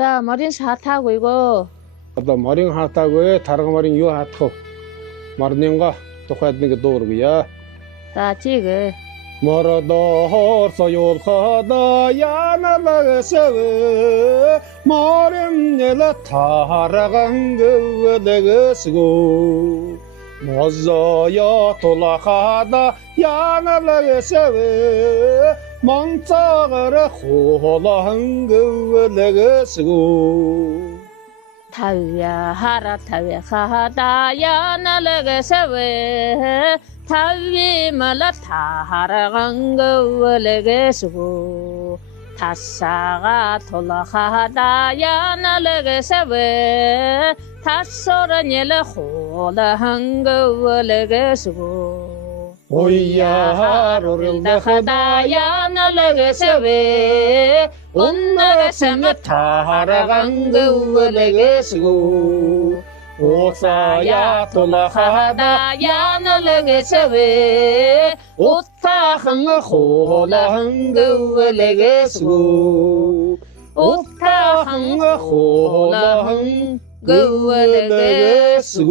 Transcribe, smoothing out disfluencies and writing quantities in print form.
За 머리는 샤타고 이거. Одоо морин хаатаагүй тарга морин юу хаатах вэ? Морнинга тухайд нэг дуургая. 자 지금. Мородоор соёолхоодоо яаналагсав морин нэл тарган гэвэлгэсгүү мозоё тулахада яаналагсав монцогор хоолон гэвэлгэсгүү 타위야 하라 타위 하다야 날래게서왜 타위 말라 타하라간 거월래게서고 타사가 돌아하다야 날래게서왜 타소라니래 호라한 거월래게서고 오이야로를 하다야 날래게서왜 온나가서며 타하라간 거월래게서고 오사야 돌아하다야 날래게서왜 오타한 호라한 거월래게서고 오타한 호라한 거월래게서고